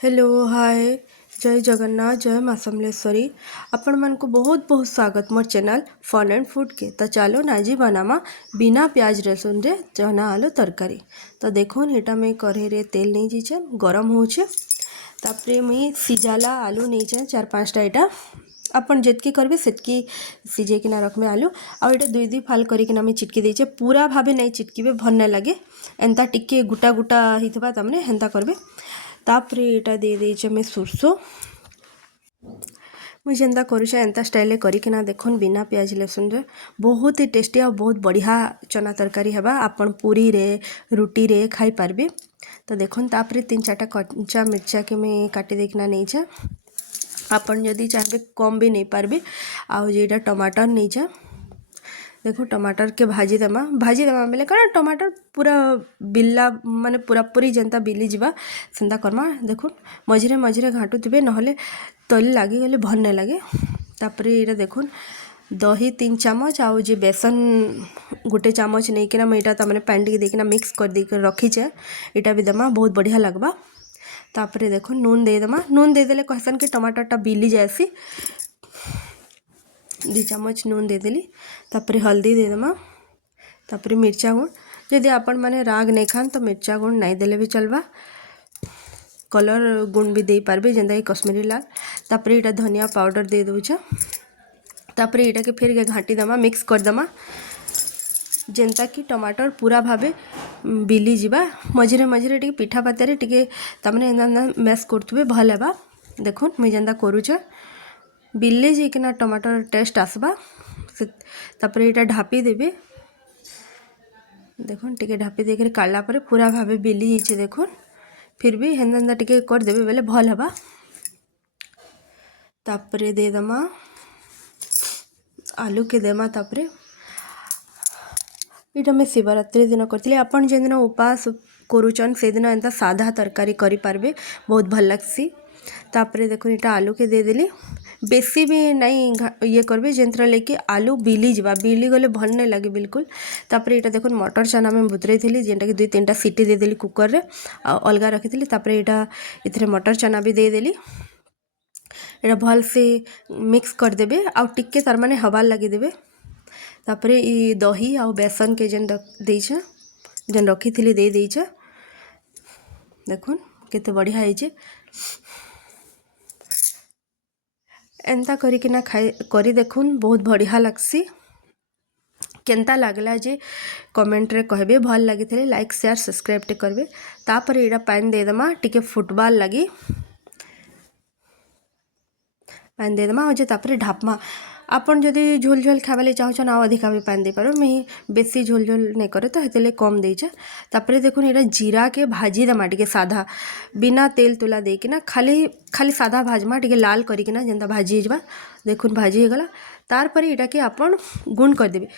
Hello hi जय जगन्नाथ जय माँ समलेश्वरी आपण मन को बहुत बहुत स्वागत मोर चैनल फन एंड फूड के। तो चलो नाजी बनामा बिना प्याज रसुन रे चना आलू तरकारी। तो देखो एटा मैं कढ़े रे तेल नहीं जीचे गरम होचे तापरे मुई सिजाला आलू नहीं चार पाँचटा एटा अपन जितकी करबे सेतकी सिझे किना रखमे आलू आ एटा दुई दुई फाल करिकिना मैं चिटकी देचे पूरा भावे नहीं चिटकीबे भल नहीं लगे एंता टिके गुटा गुटा हितबा तमने हेंता करबे। तापरे एटा दे देचे मैं सुरसो मुझे जेंता करुछे एंता स्टाइल करिकिना देखुन बिना प्याज लहसुन रे बहुत ही टेस्टी और बहुत बढ़िया चना तरकारी हेबा आपण पूरी रे रुटी रे खाई पारबे। तो देखुन तापरे 3-4टा कच्चा मिर्चा के मैं काटी देकिना नहीं छे आपण जदि चाहबे कम भी नहीं पारबे। आउ जेटा टमाटर नहीं छे देखो टमाटर के भाजी देमा बेले कण टमाटर पूरा बिल्ला माने पूरा पूरी जनता बिली जीवा सेंता करमा। देखो मझिरे मझिरे घाटुथिबे नहले तली लागी गले भल नहीं लगे। तापरे एटा देखुन दही 3 चामच आउ जे बेसन गोटे चामच नहीं किना मैं तमने पानी देकिना मिक्स कर दे रखीचे एटा भी देमा बहुत बढ़िया लगबा। तापरे देखो नून दे देमा नून दे देले कहसन कि टमाटरटा बिली जाएसी 2 चामच नून दे देली। तापरे हल्दी दे देमा तापरे मिर्चा गुण यदि आपण माने राग नहीं खान तो मिर्चा गुण नहीं देले भी चलबा कलर गुण भी दे पारबे जेंदा कि कश्मीरी लाल। तापरे एटा धनिया पाउडर दे दूचा तापरे एटा के फिर घाटी दमा मिक्स कर दमा जेंता कि टमाटर पूरा भावे बिली जीवा मझिरे मझिरे टिके पिठा पाते टिके तमने एंदा मैश करथुबे भल हेबा। देखुन मुई जेंता करूचे बिल्ले जाइकिना टमाटर टेस्ट आसबा तापरे एटा ढापी देबे। देखुन टिके ढापी देकर काढ़ला परे पूरा भावे बिली जाइछे देखुन फिर भी हेंदा टिके कर देबे बेले भल हेबा। तापरे दे दमा आलू के देमा तापरे एटा मैं शिवरात्रि दिन करथिले आपण जे दिन उपास करूचन से दिन एंता साधा तरकारी करि पारबे बहुत भल लागसी। तापरे देखो एटा आलू के दे देली बेसी भी नहीं ये करबे जेंतरा लेके आलू बिली जीवा बिली गले भल नहीं लगे बिल्कुल। तापरे एटा देखो मटर चना में बुतरे थी जेनटा कि 2-3टा सीटी दे देली कुकर रे अलगा रखी थी। तापरे एटा इथरे मटर चना भी दे देली एटा भल से मिक्स कर देबे आ टिके तार माने हवा लगे देबे। तापरे ई दही आ बेसन के जेन देइछे जेन रखी थी दे देइछे देखुन केते बढ़िया होइछे एंता करिकिना खाई करी देखुन बहुत बढ़िया लगसी। केंता लागला जे कमेंट रे कहबे भल लगी थे लाइक शेयर सब्सक्राइब टे करबे। तापरे एटा पानी दे दमा टिके फुटबॉल लगी पानी दे दमा जे तापरे ढापमा आपण जदि झोल झोल खावाले चाहछन आ अधिका भी पानी दे पारो मैं बेसी झोल झोल नहीं करे तो हेतेले कम देइछे। तापरे देखुन एटा जीरा के भाजी दमा टिके साधा बिना तेल तुला देकिना खाली खाली साधा भाजमा टिके लाल करिकिना जेंता भाजी जबा देखुन भाजी गला। तार परे एटा के आपण गुण कर देबे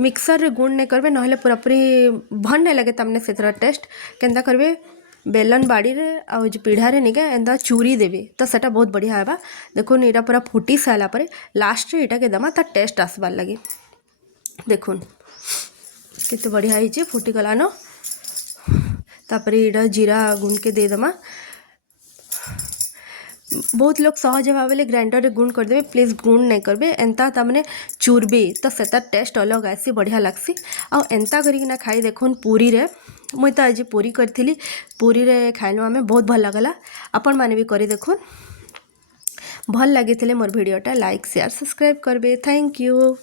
मिक्सर रे गुण नहीं करबे नहले पूरा पूरी भल नहीं लगे तमने सेतरा टेस्ट केंता करबे बेलन बाड़ी रे आ जो पीढ़ा रे निके एंदा चूरी देबे तो सेटा बहुत बढ़िया हेबा। देखुन एटा पूरा फुटी साला परे लास्ट रे एटा के दमा ता टेस्ट आसबार लगे देखुन केते बढ़िया हिचे फुटी गला न। तापरे एटा जीरा गुण के दे दमा बहुत लोग सहज भावे ग्राइंडर रे गुण कर देबे प्लीज गुण नहीं करबे एंता तमने चूरबे तो सेता टेस्ट अलग आसी बढ़िया लागसी। आ एंता करिकिना खाई देखुन पूरी रे मुई तो आज पूरी करथिली पूरी रे खाइनो आमे बहुत भल लागला आपण माने भी करी देखुन भल लागिथिले मोर वीडियोटा लाइक शेयर सब्सक्राइब करबे थैंक यू।